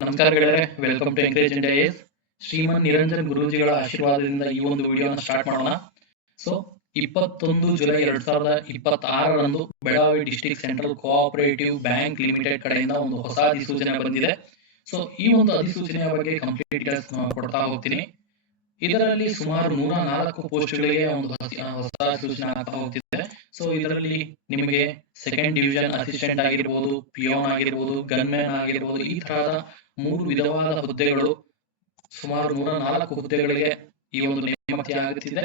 ನಮಸ್ಕಾರ ಗೆಳೆಯರೆ, welcome to encourage India ಎಸ್. ಶ್ರೀಮನ್ ನಿರಂಜನ್ ಗುರೂಜಿಗಳ ಆಶೀರ್ವಾದದಿಂದ ಈ ಒಂದು ವಿಡಿಯೋನ ಸ್ಟಾರ್ಟ್ ಮಾಡೋಣ. ಸೊ 21 ಜುಲೈ 2026ರಂದು Belagavi district central cooperative bank limited ಕಡೆಯಿಂದ ಒಂದು ಹೊಸ ಅಧಿಸೂಚನೆ ಬಂದಿದೆ. ಸೊ ಈ ಒಂದು ಅಧಿಸೂಚನೆಯ ಬಗ್ಗೆ ಕಂಪ್ಲೀಟ್ ಡೀಟೇಲ್ಸ್ ಕೊಡ್ತಾ ಹೋಗ್ತೀನಿ. ಇದರಲ್ಲಿ ಸುಮಾರು 104 ಪೋಸ್ಟ್ಗಳಿಗೆ ಒಂದು ಹೊಸ ಅಧಿಸೂಚನೆ ಆಗ್ತಾ ಹೋಗ್ತಿದೆ. ಸೊ ಇದರಲ್ಲಿ ನಿಮಗೆ ಸೆಕೆಂಡ್ ಡಿವಿಷನ್ ಅಸಿಸ್ಟೆಂಟ್ ಆಗಿರ್ಬೋದು, ಪಿಯೋನ್ ಆಗಿರ್ಬೋದು, ಗನ್ಮ್ಯಾನ್ ಆಗಿರ್ಬೋದು, ಈ ತರಹದ 3 ವಿಧವಾದ ಹುದ್ದೆಗಳು, ಸುಮಾರು 104 ಹುದ್ದೆಗಳಿಗೆ ಈ ಒಂದು ನೇಮಕಾತಿ ಆಗುತ್ತಿದೆ.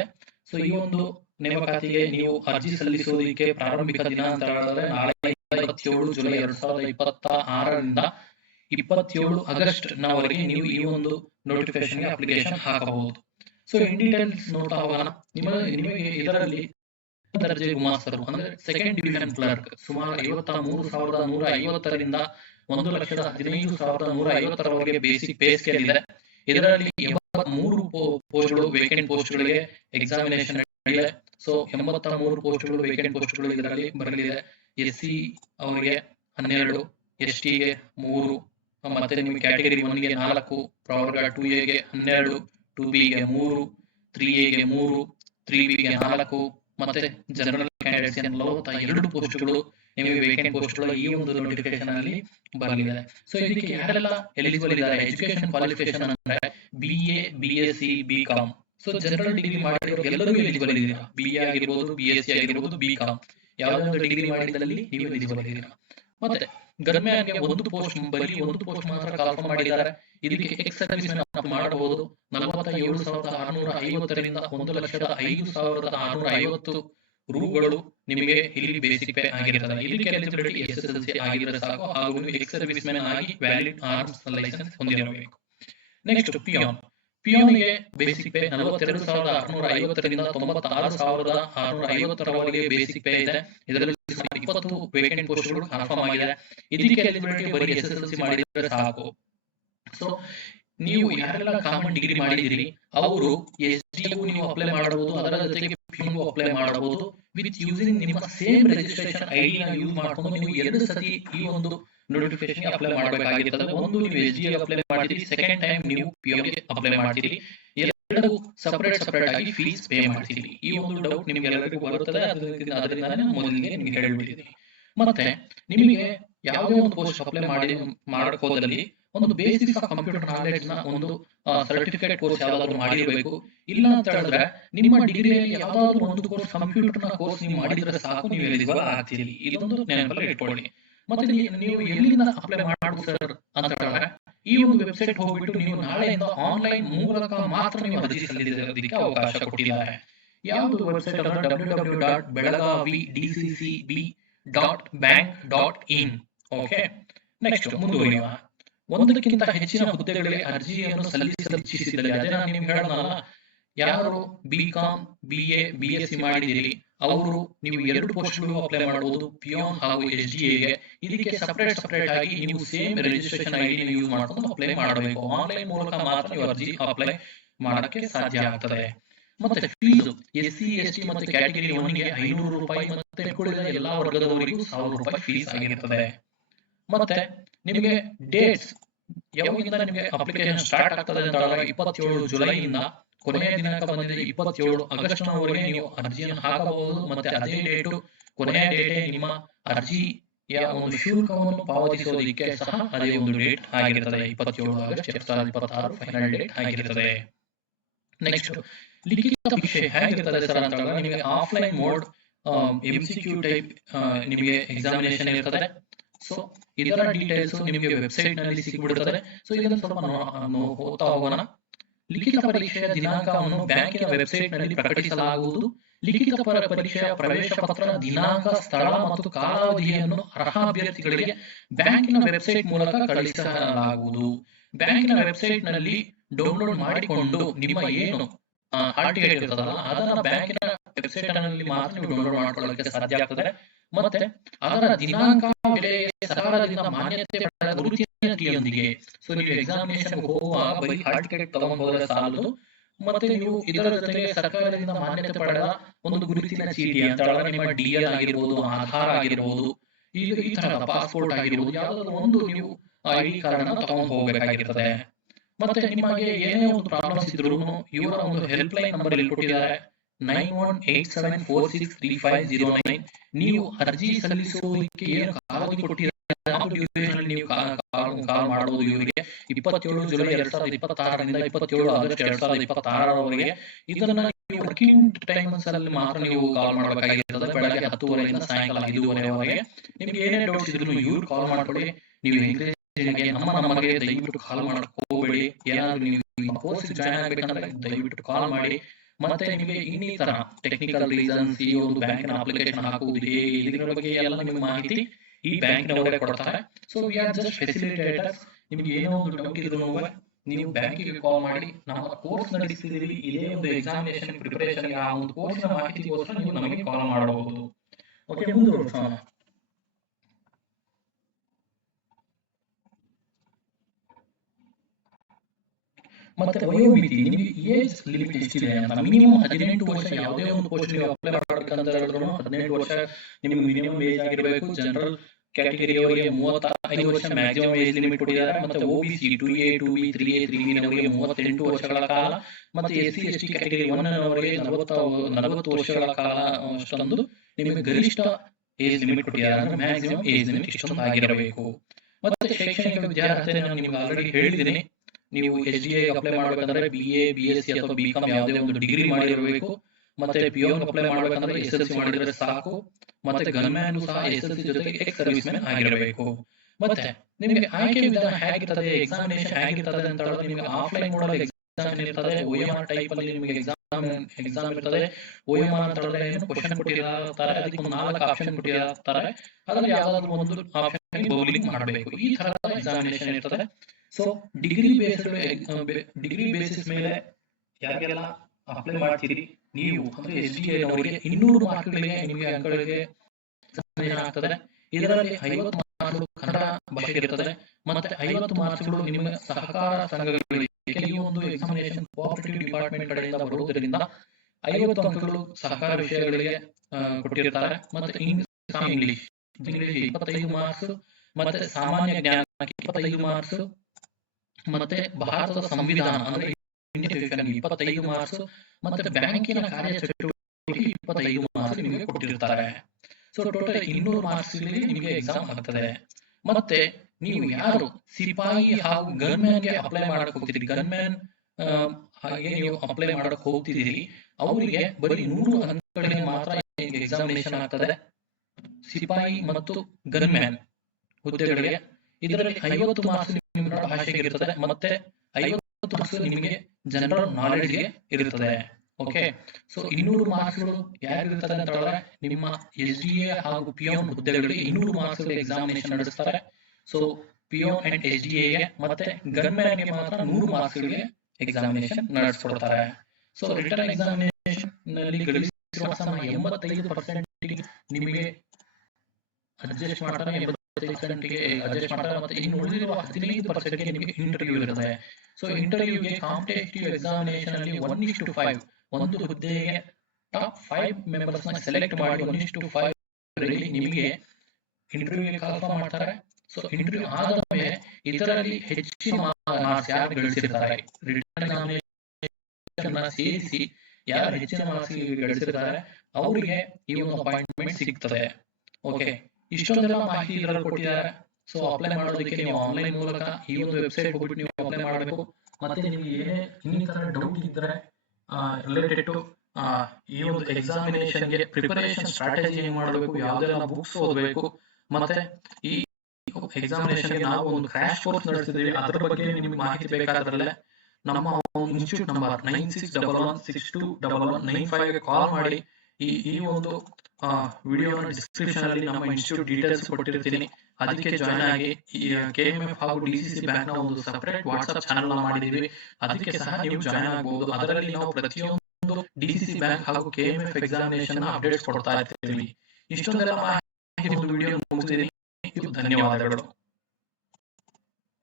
ಸೊ ಈ ಒಂದು ನೇಮಕಾತಿಗೆ ನೀವು ಅರ್ಜಿ ಸಲ್ಲಿಸುವುದಕ್ಕೆ ಪ್ರಾರಂಭಿಕ ದಿನ ಅಂತ ಹೇಳಿದ್ರೆ ನಾಳೆ 27 ಜುಲೈ 2026ರಿಂದ 27 ಆಗಸ್ಟ್ ನವರೆಗೆ ನೀವು ಈ ಒಂದು ನೋಟಿಫಿಕೇಶನ್ಗೆ ಅಪ್ಲಿಕೇಶನ್ ಹಾಕಬಹುದು. ಸೊ ಇನ್ ಡೀಟೇಲ್ಸ್ ನೋಡ್ತಾ ಹೋಗೋಣ. ನಿಮಗೆ ಇದರಲ್ಲಿ ದರ್ಜೆ ಗುಮಾಸ್ತರು ಅಂದ್ರೆ ಸೆಕೆಂಡ್ ಡಿವಿಷನ್ ಕ್ಲರ್ಕ್ ಸುಮಾರು 53,150ರಿಂದ 1,15,150ರವರೆಗೆ ಬೇಸಿಕ್ ಪೇ ಸ್ಕೇಲ್ ಇದೆ. ಇದರಲ್ಲಿ 83 ಪೋಸ್ಟ್ಗಳು ವೇಕೆಂಟ್ ಪೋಸ್ಟ್ಗಳಿಗೆ ಎಕ್ಸಾಮಿನೇಷನ್ ಇದೆ. ಸೊ 83 ಪೋಸ್ಟ್ಗಳು ವೇಕೆಂಟ್ ಪೋಸ್ಟ್ಗಳು ಇದರಲ್ಲಿ ಬರಲಿದೆ. SC ಅವರಿಗೆ 12, ST ಗೆ 3, ಮತ್ತೆ ನಿಮಗೆ ಕ್ಯಾಟಗರಿ 1 ಗೆ 4, ಪ್ರವರ್ಗ 2A ಗೆ 12, 2B ಗೆ 3, 3A ಗೆ 3, 3B ಗೆ 4, ಮತ್ತೆ ಜನರಲ್ ಕ್ಯಾಂಡಿಡೇಟ್ಸ್ 42 ಪೋಸ್ಟ್ಗಳು ನಿಮಗೆ ವೇಕೆಂಟ್ ಪೋಸ್ಟ್ಗಳು ಈ ಒಂದು ನೋಟಿಫಿಕೇಶನ್ ಅಲ್ಲಿ ಬರಲಿದೆ. ಸೊ ಇದಕ್ಕೆ ಯಾರೆಲ್ಲ ಎಲಿಜಿಬಲ್ ಇದ್ದಾರೆ? ಎಜುಕೇಶನ್ ಕ್ವಾಲಿಫಿಕೇಶನ್ ಅಂದ್ರೆ BA, BSc, BCom. So general degree ಮಾಡಿರೋರು ಎಲ್ಲರೂ ಎಲಿಜಿಬಲ್ ಇದ್ದೀರಾ. BA ಆಗಿರ್ಬೋದು, BSc ಆಗಿರ್ಬೋದು, BCom ಯಾವುದೇ ಒಂದು ಡಿಗ್ರಿ ಮಾಡಿದಲ್ಲಿ ನೀವು ಎಲಿಜಿಬಲ್ ಇದ್ದೀರಾ. ಮತ್ತೆ ಗನ್ಮ್ಯಾನ್ಗೆ ಒಂದು ಪೋಸ್ಟ್ ಮಾತ್ರ ಕಾಲ್ಫಾರ್ಮ್ ಮಾಡಿದ್ದಾರೆ. ಇದಕ್ಕೆ ಎಕ್ಸ್ ಸರ್ವಿಸ್ ಮ್ಯಾನ್ ಅಪ್ ಮಾಡಬಹುದು. 47,650ರಿಂದ 1,05,650 ರೂಗಳು ನಿಮಗೆ ಇಲ್ಲಿ ಬೇಸಿಕ್ ಪೇ ಆಗಿರುತ್ತದೆ. ಇದಕ್ಕೆ ಎಲಿಜಿಬಿಲಿಟಿ SSLC ಆಗಿದ್ರೆ ಸಾಕು, ಹಾಗೂ ಎಕ್ಸ್ ಸರ್ವಿಸ್ ಮ್ಯಾನ್ ಆಗಿ ವ್ಯಾಲಿಡ್ ಆರ್ಮ್ಸ್ ಲೈಸೆನ್ಸ್ ಹೊಂದಿರಬೇಕು. ನೆಕ್ಸ್ಟ್ ಪಿಯೋನ್ಗೆ ಬೇಸಿಕ್ ಪೇ 42,650ರಿಂದ 96,650ರವರೆಗೆ ಬೇಸಿಕ್ ಪೇ ಇದೆ. ಇದರಲ್ಲಿ 20 ವೇಕೆಂಟ್ ಪೋಸ್ಟ್ಗಳು ಕನ್ಫರ್ಮ್ ಆಗಿದೆ. ಇದಕ್ಕೆ ಎಲಿಜಿಬಿಲಿಟಿ ಬರೀ SSLC ಮಾಡಿದ್ರೆ ಸಾಕು. ಸೊ ನೀವು ಯಾರೆಲ್ಲ ಕಾಮನ್ ಡಿಗ್ರಿ ಮಾಡಿದಿರಿ ಅವರು SDಗೂ ನೀವು ಅಪ್ಲೈ ಮಾಡಬಹುದು, ಅದರ ಜೊತೆಗೆ ಪಿಯೋನ್ಗೂ ಅಪ್ಲೈ ಮಾಡಬಹುದು. ವಿತ್ ಯೂಸಿಂಗ್ ನಿಮ್ಮ ಸೇಮ್ ರಿಜಿಸ್ಟ್ರೇಷನ್ ಐಡಿ ನ ಯೂಸ್ ಮಾಡಿಕೊಂಡು ನೀವು 2 ಸತಿ ಈ ಒಂದು ನೋಟಿಫಿಕೇಶನ್ ಅಪ್ಲೈ ಮಾಡಬೇಕಾಗಿರುತ್ತದೆ. ಒಂದು ನೀವು SD ಅಪ್ಲೈ ಮಾಡ್ತೀರಿ, ಸೆಕೆಂಡ್ ಟೈಮ್ ನೀವು ಪಿಯೋನ್ಗೆ ಅಪ್ಲೈ ಮಾಡ್ತೀರಿ. ಎರಡು ಸಪರೇಟ್ ಆಗಿ ಫೀಸ್ ಪೇ ಮಾಡ್ತೀರಿ. ಈ ಒಂದು ಡೌಟ್ ನಿಮಗೆ ಎಲ್ಲರಿಗೂ ಬರುತ್ತದೆ, ಅದರಿಂದ ನಾನು ಮೊದಲಿಗೆ ನಿಮಗೆ ಹೇಳಿಬಿಟ್ಟಿದ್ದೀನಿ. ಮತ್ತೆ ನಿಮಗೆ ಯಾವುದೇ ಒಂದು ಪೋಸ್ಟ್ ಅಪ್ಲೈ ಮಾಡಕ್ಕೆ ಹೋದಲ್ಲಿ ಒಂದು ಬೇಸಿಕ್ಸ್ ಆಫ್ ಕಂಪ್ಯೂಟರ್ ನಾಲೆಡ್ಜ್ ನ ಒಂದು ಸರ್ಟಿಫಿಕೇಟ್ ಕೋರ್ಸ್ ಯಾವ್ದಾದ್ರು ಮಾಡಿರಬೇಕು. ಇಲ್ಲ ಅಂತ ಹೇಳಿದ್ರೆ ನಿಮ್ಮ ಡಿಗ್ರಿಯಲ್ಲಿ ಯಾವ್ದಾದ್ರು ಒಂದು ಕೋರ್ಸ್ ಕಂಪ್ಯೂಟರ್ ನ ಕೋರ್ಸ್ ನೀವು ಮಾಡಿದ್ರೆ ಸಾಕು, ನೀವು ಎಲಿಜಿಬಲ್ ಆಗ್ತೀರಿ. ಇದೊಂದು ನೆನಪಲ್ಲಿ ಇಟ್ಕೊಳ್ಳಿ. ಮತ್ತೆ ನೀವು ಎಲ್ಲಿಂದ ಅಪ್ಲೈ ಮಾಡಬಹುದು ಸರ್ ಅಂತ ಹೇಳಿದ್ರೆ ಈ ಒಂದು ವೆಬ್ಸೈಟ್ ಹೋಗ್ಬಿಟ್ಟು ನೀವು ನಾಳೆಯಿಂದ ಆನ್ಲೈನ್ ಮೂಲಕ ಮಾತ್ರ ನೀವು ಅರ್ಜಿ ಸಲ್ಲಿಸೋದಕ್ಕೆ ಅವಕಾಶ ಕೊಟ್ಟಿದ್ದಾರೆ. ಯಾವುದು ವೆಬ್ಸೈಟ್ ಅಂದ್ರೆ www.belagavi.dccb.bank.in. ಓಕೆ, ನೆಕ್ಸ್ಟ್ ಮುಂದುವರಿಯೋಣ. ಒಂದಕ್ಕಿಂತ ಹೆಚ್ಚಿನ ಹುದ್ದೆಗಳಿಗೆ ಅರ್ಜಿಯನ್ನು ಸಲ್ಲಿಸಲು ಇಚ್ಛಿಸಿದಲ್ಲಿ, ಅದೇ ನಾನು ನಿಮ್ಗೆ ಹೇಳೋಣಲ್ಲ, ಯಾರು BCom, BA, BSc ಮಾಡಿದಿರಿ ಅವರು ನೀವು 2 ಪೋಸ್ಟ್ಗಳು ಅಪ್ಲೈ ಮಾಡಬಹುದು, ಪಿಯೋನ್ ಹಾಗೂ SDAಗೆ. ಇದಕ್ಕೆ ಸಪರೇಟ್ ಆಗಿ ನೀವು ಸೇಮ್ ರಿಜಿಸ್ಟ್ರೇಷನ್ ಐಡಿ ಯೂಸ್ ಮಾಡ್ಕೊಂಡು ಅಪ್ಲೈ ಮಾಡಬೇಕು. ಆನ್ಲೈನ್ ಮೂಲಕ ಮಾತ್ರ ನೀವು ಅರ್ಜಿ ಅಪ್ಲೈ ಮಾಡಕ್ಕೆ ಸಾಧ್ಯ ಆಗ್ತದೆ. ಮತ್ತೆ ಫೀಸ್ SC, ST ಮತ್ತೆ ಕ್ಯಾಟಗರಿ 1 ಗೆ 500 ರೂಪಾಯಿ, ಮತ್ತೆ ಉಳಿದ ಎಲ್ಲಾ ವರ್ಗದವರಿಗೂ 1000 ರೂಪಾಯಿ ಫೀಸ್ ಆಗಿರುತ್ತದೆ. ಮತ್ತೆ ನಿಮಗೆ ಡೇಟ್ಸ್ ಯಾವಾಗಿಂದ ನಿಮಗೆ ಅಪ್ಲಿಕೇಶನ್ ಸ್ಟಾರ್ಟ್ ಆಗ್ತದೆ ಅಂತ ಹೇಳಿದ್ರೆ 27 ಜುಲೈಯಿಂದ ಕೊನೆಯ ದಿನಾಂಕ ಬಂದಿದೆ 27 ಆಗಸ್ಟ್ ನವರೆಗೆ ನೀವು ಅರ್ಜಿಯನ್ನು ಹಾಕಬಹುದು. ಮತ್ತೆ ಅದೇ ಡೇಟು ಕೊನೆಯ ಡೇಟೇ ನಿಮ್ಮ ಅರ್ಜಿಯ ಒಂದು ಶುಲ್ಕವನ್ನು ಪಾವತಿಸುವುದಕ್ಕೆ ಸಹ ಅದೇ ಒಂದು ಡೇಟ್ ಆಗಿರುತ್ತದೆ. 27 ಆಗಸ್ಟ್ 2026 ಫೈನಲ್ ಡೇಟ್ ಆಗಿರುತ್ತದೆ. ನೆಕ್ಸ್ಟ್ ಲಿಖಿತ ಪರೀಕ್ಷೆ ಹೇಗಿರ್ತದೆ ಸರ್ ಅಂತ ಹೇಳಿದ್ರೆ ನಿಮಗೆ ಆಫ್ಲೈನ್ ಮೋಡ್ MCQ ಟೈಪ್ ನಿಮಗೆ ಎಕ್ಸಾಮಿನೇಷನ್ ಇರ್ತದೆ. ಸೊ ಇದರ ಡೀಟೇಲ್ಸ್ ನಿಮಗೆ ವೆಬ್ಸೈಟ್ ನಲ್ಲಿ ಸಿಕ್ಬಿಡುತ್ತದೆ. ಸೊ ಇದನ್ನು ಸ್ವಲ್ಪ ಓದ್ತಾ ಹೋಗೋಣ. ಲಿಖಿತ ಪರೀಕ್ಷೆಯ ದಿನಾಂಕವನ್ನು ಬ್ಯಾಂಕಿನ ವೆಬ್ಸೈಟ್ ನಲ್ಲಿ ಪ್ರಕಟಿಸಲಾಗುವುದು. ಲಿಖಿತ ಪರೀಕ್ಷೆಯ ಪ್ರವೇಶ ಪತ್ರ, ದಿನಾಂಕ, ಸ್ಥಳ ಮತ್ತು ಕಾಲಾವಧಿಯನ್ನು ಅರ್ಹ ಅಭ್ಯರ್ಥಿಗಳಿಗೆ ಬ್ಯಾಂಕಿನ ವೆಬ್ಸೈಟ್ ಮೂಲಕ ಕಳುಹಿಸಲಾಗುವುದು. ಬ್ಯಾಂಕಿನ ವೆಬ್ಸೈಟ್ ನಲ್ಲಿ ಡೌನ್ಲೋಡ್ ಮಾಡಿಕೊಂಡು ನಿಮ್ಮ ಏನು ಹಾಲ್ ಟಿಕೆಟ್ ಇರ್ತದಲ್ಲ ಅದನ್ನ ಬ್ಯಾಂಕಿನ ವೆಬ್ಸೈಟ್ ನಲ್ಲಿ ಮಾತ್ರ ನೀವು ಡೌನ್ಲೋಡ್ ಮಾಡ್ಕೊಳ್ಳಕ್ಕೆ ಸಾಧ್ಯ ಆಗ್ತದೆ. ಮತ್ತೆ ಅದರ ದಿನಾಂಕ, ಬೆಲೆ, ಸರ್ಕಾರದಿಂದ ಮಾನ್ಯತೆ ಪಡೆದ ಗುರುತಿನ ಚೀಟಿಯೊಂದಿಗೆ. ಸೊ ನೀವು ಎಕ್ಸಾಮಿನೇಷನ್ ಹೋಗುವಾಗ ಬರೀ ಹಾಲ್ ಟಿಕೆಟ್ ತಗೊಂಡು ಹೋದರೆ ಸಾಲದು. ಮತ್ತೆ ನೀವು ಇದರ ಜೊತೆಗೆ ಸರ್ಕಾರದಿಂದ ಮಾನ್ಯತೆ ಪಡೆದ ಒಂದು ಗುರುತಿನ ಚೀಟಿ ಅಂತ ಹೇಳಿದ್ರೆ ನಿಮ್ಮ DL ಆಗಿರ್ಬೋದು, ಆಧಾರ್ ಆಗಿರ್ಬೋದು, ಈ ತರ ಪಾಸ್ಪೋರ್ಟ್ ಆಗಿರ್ಬೋದು, ಯಾವ್ದಾದ್ರು ಒಂದು ನೀವು ID ಕಾರ್ಡ್ನ ತಗೊಂಡು ಹೋಗಬೇಕಾಗಿರ್ತದೆ. ಮತ್ತೆ ನಿಮಗೆ ಏನೇ ಒಂದು ಪ್ರಾಬ್ಲಮ್ಸ್ ಇದ್ರೂ ಇವರ ಒಂದು ಹೆಲ್ಪ್ ಲೈನ್ ನಂಬರ್ ಇಲ್ಲಿ ಕೊಟ್ಟಿದ್ದಾರೆ 9187463509. ನೀವು ಅರ್ಜಿ ಸಲ್ಲಿಸುವುದಕ್ಕೆ ಏನು ಕಾಲಾವಧಿ ಕೊಟ್ಟಿದ್ದಾರೆ ಆ ಡ್ಯೂರೇಷನ್ ಅಲ್ಲಿ ನೀವು ಕಾಲ್ ಮಾಡಬಹುದು ಇವರಿಗೆ. 27 ಜುಲೈ 2026ರಿಂದ 27 ಆಗಸ್ಟ್ 2026ರವರೆಗೆ. ಇದನ್ನ ನೀವು ವರ್ಕಿಂಗ್ ಟೈಮ್ಸ್ ಅಲ್ಲಿ ಮಾತ್ರ ನೀವು ಕಾಲ್ ಮಾಡಬೇಕಾಗಿರ್ತದೆ. ಬೆಳಗ್ಗೆ 10:30ರಿಂದ ಸಾಯಂಕಾಲ 5:30ವರೆಗೆ. ನಿಮ್ಗೆ ಏನೇ ಡೌಟ್ಸ್ ಇದ್ರು ಇವ್ರು ಕಾಲ್ ಮಾಡ್ಕೊಳ್ಳಿ. ನೀವು ನಮ್ಮ ನಮಗೆ ದಯವಿಟ್ಟು ಕಾಲ್ ಮಾಡಕ್ ಹೋಗಬೇಡಿ. ಏನಾದ್ರು ನೀವು ಕೋರ್ಸ್ ಜಾಯ್ನ್ ಆಗ್ಬೇಕಂದ್ರೆ ದಯವಿಟ್ಟು ಕಾಲ್ ಮಾಡಿ. ಮತ್ತೆ ನಿಮಗೆ ಇನ್ನಿತರ ಟೆಕ್ನಿಕಲ್ ರೀಸನ್ಸ್, ಈ ಒಂದು ಬ್ಯಾಂಕಿನ ಅಪ್ಲಿಕೇಶನ್ ಹಾಕುವುದು ಹೇಗೆ, ಇದರ ಬಗ್ಗೆ ಎಲ್ಲ ನಿಮಗೆ ಮಾಹಿತಿ ಈ ಬ್ಯಾಂಕಿನವರೇ ಕೊಡ್ತಾರೆ. So we are just facilitators. ನಿಮಗೆ ಏನೋ ಒಂದು ಡೌಟ್ ಇದ್ರು ನೀವು ಬ್ಯಾಂಕಿಗೆ ಕಾಲ್ ಮಾಡಿ. ನಮ್ಮ ಕೋರ್ಸ್ ನಡೆಸ್ತಿದ್ದೀವಿ, ಇದೇ ಒಂದು ಎಕ್ಸಾಮಿನೇಷನ್ ಪ್ರಿಪರೇಷನ್ ಆ ಒಂದು ಕೋರ್ಸ್ನ ಮಾಹಿತಿಗೋಸ್ಕರ ನೀವು ನಮಗೆ ಕಾಲ್ ಮಾಡಬಹುದು. ಓಕೆ, ಮುಂದುವರಿಸೋಣ. ಮತ್ತೆ ವಯೋಮಿತಿ, ನಿಮಗೆ ಏಜ್ ಲಿಮಿಟ್ ಎಷ್ಟಿದೆ ಅಂತ. ಮಿನಿಮಮ್ 18 ವರ್ಷ. ಯಾವುದೇ ಒಂದು ಪೋಸ್ಟ್ ನೀವು ಅಪ್ಲೈ ಮಾಡಬೇಕಂತ ಹೇಳಿದ್ರು 18 ವರ್ಷ ನಿಮಗೆ ಮಿನಿಮಮ್ ಏಜ್ ಆಗಿರಬೇಕು. ಜನರಲ್ ಕ್ಯಾಟಗರಿಯವರಿಗೆ 35 ವರ್ಷ ಮ್ಯಾಕ್ಸಿಮಮ್ ಏಜ್ ಲಿಮಿಟ್ ಕೊಟ್ಟಿದ್ದಾರೆ. ಮತ್ತೆ OBC 2A 2B 3A 3B ನವರಿಗೆ 38 ವರ್ಷಗಳ ಕಾಲ. ಮತ್ತೆ SC ST ಕ್ಯಾಟಗರಿ 1 ನವರಿಗೆ 40 ವರ್ಷಗಳ ಕಾಲ ಅಷ್ಟೊಂದು ನಿಮಗೆ ಗರಿಷ್ಠ ಏಜ್ ಲಿಮಿಟ್ ಕೊಟ್ಟಿದ್ದಾರೆ. ಅಂದ್ರೆ ಮ್ಯಾಕ್ಸಿಮಮ್ ಏಜ್ ಲಿಮಿಟ್ ಇಷ್ಟೊಂದು ಆಗಿರಬೇಕು. ಮತ್ತೆ ಶೈಕ್ಷಣಿಕ ವಿದ್ಯಾರ್ಹತೆ ನಾನು ನಿಮ್ಗೆ ಆಲ್ರೆಡಿ ಹೇಳಿದ್ದೀನಿ. ನೀವು SDA ಅಪ್ಲೈ ಮಾಡಬೇಕಂದ್ರೆ BA BSc ಅಥವಾ BCom ಯಾವುದೇ ಒಂದು ಡಿಗ್ರಿ ಮಾಡಿರಬೇಕು. ಮತ್ತೆ PO ಅಪ್ಲೈ ಮಾಡಬೇಕಂದ್ರೆ SSLC ಮಾಡಿದ್ರೆ ಸಾಕು. ಮತ್ತೆ ಗನ್ಮ್ಯಾನ್ ಸಹ SSLC ಜೊತೆಗೆ ಎಕ್ಸ್ ಸರ್ವಿಸ್ ಮ್ಯಾನ್ ಆಗಿರಬೇಕು. ಮತ್ತೆ ನಿಮಗೆ ಆಯ್ಕೆ ವಿಧಾನ ಹೇಗಿರ್ತದೆ, ಎಕ್ಸಾಮಿನೇಷನ್ ಹೇಗಿರ್ತದೆ ಅಂತ ಹೇಳಿದ್ರೆ ನಿಮಗೆ ಆಫ್ಲೈನ್ ಮೋಡಲ್ ಎಕ್ಸಾಮ್ ಇರ್ತದೆ. OMR ಟೈಪ್ ಅಲ್ಲಿ ನಿಮಗೆ ಎಕ್ಸಾಮ್ ಇರ್ತದೆ. OMR ಅಂತ ಹೇಳಿದ್ರೆ ಏನು ಕ್ವಶನ್ ಕೊಟ್ಟಿರ್ತಾರೆ, ಅದಕ್ಕೆ ಒಂದು 4 ಆಪ್ಷನ್ ಕೊಟ್ಟಿರ್ತಾರೆ. ಅದರಲ್ಲಿ ಯಾವ್ದಾದ್ರು ಒಂದು ಆಪ್ಷನ್ ಬೌಲಿಂಗ್ ಮಾಡಬೇಕು. ಈ ತರದ ಎಕ್ಸಾಮಿನೇಷನ್ ಇರ್ತದೆ. ಸೊ ಡಿಗ್ರಿ ಬೇಸಿಸ್ ಮೇಲೆ ಯಾರಿಗೆಲ್ಲ ಅಪ್ಲೈ ಮಾಡ್ತೀರಿ ನೀವು ಅಂದ್ರೆ SDA ಅವರಿಗೆ 200 ಮಾರ್ಕ್ಗಳಿಗೆ ನಿಮಗೆ ಅಂಕಗಳಿಗೆ ಎಕ್ಸಾಮಿನೇಷನ್ ಆಗ್ತದೆ. ಇದರಲ್ಲಿ 50 ಮಾರ್ಕ್ಗಳು ಕನ್ನಡ ಭಾಷೆಗೆ ಇರ್ತದೆ. ಮತ್ತೆ 50 ಮಾರ್ಕ್ಗಳು ನಿಮ್ಮ ಸಹಕಾರ ಸಂಘಗಳಿಗೆ. ಈ ಒಂದು ಎಕ್ಸಾಮಿನೇಷನ್ ಕೋಆಪರೇಟಿವ್ ಡಿಪಾರ್ಟ್ಮೆಂಟ್ ಕಡೆಯಿಂದ ಬರುವುದರಿಂದ 50 ಅಂಕಗಳು ಸಹಕಾರ ವಿಷಯಗಳಿಗೆ ಕೊಟ್ಟಿರ್ತಾರೆ. ಮತ್ತೆ ಇಂಗ್ಲಿಷ್ 25 ಮಾರ್ಕ್ಸ್, ಮತ್ತೆ ಸಾಮಾನ್ಯ ಜ್ಞಾನಕ್ಕೆ 25 ಮಾರ್ಕ್ಸ್, ಮತ್ತೆ ಭಾರತದ ಸಂವಿಧಾನ ಅಂದ್ರೆ 25 ಮಾರ್ಕ್ಸ್, ಮತ್ತೆ ಬ್ಯಾಂಕಿನ ಕಾರ್ಯಚಟುವಟಿಕೆ 25 ಮಾರ್ಕ್ಸ್ ನಿಮಗೆ ಕೊಟ್ಟಿರ್ತಾರೆ. ಸೊ ಟೋಟಲ್ 200 ಮಾರ್ಕ್ಸ್ ನಿಮಗೆ ಎಕ್ಸಾಮ್ ಆಗ್ತದೆ. ಮತ್ತೆ ನೀವು ಯಾರು ಸಿಪಾಯಿ ಹಾಗೂ ಗನ್ಮ್ಯಾನ್ಗೆ ಅಪ್ಲೈ ಮಾಡಕ್ ಹೋಗ್ತೀರಿ, ಗನ್ಮ್ಯಾನ್ ಹಾಗೆ ನೀವು ಅಪ್ಲೈ ಮಾಡಕ್ ಹೋಗ್ತಿದ್ದೀರಿ, ಅವರಿಗೆ ಬರೀ 100 ಅಂಕಗಳಿಗೆ ಮಾತ್ರ ಎಕ್ಸಾಮಿನೇಷನ್ ಆಗ್ತದೆ. ಸಿಪಾಯಿ ಮತ್ತು ಗನ್ಮ್ಯಾನ್ ಹುದ್ದೆಗಳಿಗೆ ಇದರಲ್ಲಿ 50 ಮಾರ್ಕ್ಸ್ ನಿಮ್ಮ ಭಾಷೆಗೆ ಇರ್ತದೆ. ಮತ್ತೆ 50 ಮಾರ್ಕ್ಸ್ ನಿಮಗೆ ಜನರಲ್ ನಾಲೆಡ್ಜ್ಗೆ ಇರುತ್ತದೆ. ಓಕೆ, ಸೊ 200 ಮಾರ್ಕ್ಸ್ಗಳು ಯಾರಿಗಿರ್ತದೆ ಅಂತ ಹೇಳಿದ್ರೆ ನಿಮ್ಮ SDA ಹಾಗೂ PON ಹುದ್ದೆಗಳಿಗೆ 200 ಮಾರ್ಕ್ಸ್ ಎಕ್ಸಾಮಿನೇಷನ್ ನಡೆಸ್ತಾರೆ. ಸೊ PON ಅಂಡ್ SDA ಗೆ ಮತ್ತೆ ಗನ್ಮ್ಯಾನ್ಗೆ ಮಾತ್ರ 100 ಮಾರ್ಕ್ಸ್ಗಳಿಗೆ ಎಕ್ಸಾಮಿನೇಷನ್ ನಡೆಸ್ಕೊಡ್ತಾರೆ. ಸೊ ರಿಟರ್ನ್ ಎಕ್ಸಾಮಿನೇಷನ್ ನಲ್ಲಿ ಗಳಿಸಿರುವ ಸಮಯ 85% ನಿಮಗೆ ಅಡ್ಜಸ್ಟ್ ಮಾಡ್ತಾರೆ. 85%ಗೆ ಅಡ್ಜಸ್ಟ್ ಮಾಡ್ತಾರೆ. ಮತ್ತೆ ಇನ್ನು ಉಳಿದಿರುವ 15%ಗೆ ನಿಮಗೆ ಇಂಟರ್ವ್ಯೂ ಇರುತ್ತೆ. ಸೊ ಇಂಟರ್ವ್ಯೂಗೆ ಕಾಂಪಿಟೇಟಿವ್ ಎಕ್ಸಾಮಿನೇಷನ್ ಅಲ್ಲಿ 1:5 ಒಂದು ಹುದ್ದೆಗೆ ಟಾಪ್ 5 ಮೆಂಬರ್ಸ್ ನ ಸೆಲೆಕ್ಟ್ ಮಾಡಿ 1:5 ರಲ್ಲಿ ನಿಮಗೆ ಇಂಟರ್ವ್ಯೂಗೆ ಕಾಲ್ ಮಾಡ್ತಾರೆ. ಸೊ ಇಂಟರ್ವ್ಯೂ ಆದ ಮೇಲೆ ಇದರಲ್ಲಿ ಹೆಚ್ಚಿನ ಮಾರ್ಕ್ಸ್ ಯಾರು ಗಳಿಸಿರ್ತಾರೆ, ರಿಟರ್ನ್ ಎಕ್ಸಾಮಿನೇಷನ್ ಸೇರಿಸಿ ಯಾರು ಹೆಚ್ಚಿನ ಮಾರ್ಕ್ಸ್ ಗಳಿಸಿರ್ತಾರೆ ಅವರಿಗೆ ಈ ಒಂದು ಅಪಾಯಿಂಟ್ಮೆಂಟ್ ಸಿಗ್ತದೆ. ಓಕೆ, ಇಷ್ಟೊಂದೆಲ್ಲ ಮಾಹಿತಿ ಇದರಲ್ಲಿ ಕೊಟ್ಟಿದ್ದಾರೆ. ಸೊ ಅಪ್ಲೈ ಮಾಡೋದಕ್ಕೆ ನೀವು ಆನ್ಲೈನ್ ಮೂಲಕ ಈ ಒಂದು ವೆಬ್ಸೈಟ್ ಹೋಗ್ಬಿಟ್ಟು ನೀವು ಅಪ್ಲೈ ಮಾಡಬೇಕು. ಮತ್ತೆ ನಿಮಗೆ ಏನೇ ಇನ್ನಿತರ ಡೌಟ್ ಇದ್ರೆ ರಿಲೇಟೆಡ್ ಟು ಈ ಒಂದು ಎಕ್ಸಾಮಿನೇಷನ್ಗೆ ಪ್ರಿಪರೇಷನ್ ಸ್ಟ್ರಾಟಜಿ ಏನು ಮಾಡಬೇಕು, ಯಾವ್ದೆಲ್ಲ ಬುಕ್ಸ್ ಓದಬೇಕು, ಮತ್ತೆ ಈ ಎಕ್ಸಾಮಿನೇಷನ್ಗೆ ನಾವು ಒಂದು ಕ್ರ್ಯಾಶ್ ಕೋರ್ಸ್ ನಡೆಸಿದ್ದೀವಿ, ಅದರ ಬಗ್ಗೆ ನಿಮಗೆ ಮಾಹಿತಿ ಬೇಕಾದ್ರಲ್ಲೇ ನಮ್ಮ ಇನ್ಸ್ಟಿಟ್ಯೂಟ್ ನಂಬರ್ 9611621195 ಗೆ ಕಾಲ್ ಮಾಡಿ. ಈ ಒಂದು ವಿಡಿಯೋನ ಡಿಸ್ಕ್ರಿಪ್ಷನ್ ಅಲ್ಲಿ ನಮ್ಮ ಇನ್ಸ್ಟಿಟ್ಯೂಟ್ ಡೀಟೇಲ್ಸ್ ಕೊಟ್ಟಿರ್ತೀನಿ, ಅದಕ್ಕೆ ಜಾಯ್ನ್ ಆಗಿ. KMF ಹಾಗೂ DCC ಬ್ಯಾಂಕ್ ನ ಒಂದು ಸಪರೇಟ್ ವಾಟ್ಸ್ಆಪ್ ಚಾನಲ್ ಮಾಡಿದೀವಿ, ಅದಕ್ಕೆ ಸಹ ನೀವು ಜಾಯ್ನ್ ಆಗಬಹುದು. ಅದರಲ್ಲಿ ನಾವು ಪ್ರತಿಯೊಂದು DCC ಬ್ಯಾಂಕ್ ಹಾಗೂ KMF ಎಕ್ಸಾಮಿನೇಷನ್ ಅಪ್ಡೇಟ್ಸ್ ಕೊಡ್ತಾ ಇರ್ತೀವಿ. ಇಷ್ಟೊಂದೆಲ್ಲ ಮಾಹಿತಿ ಒಂದು ವಿಡಿಯೋ ಮುಗಿಸಿದ್ದೀನಿ. ಧನ್ಯವಾದಗಳು.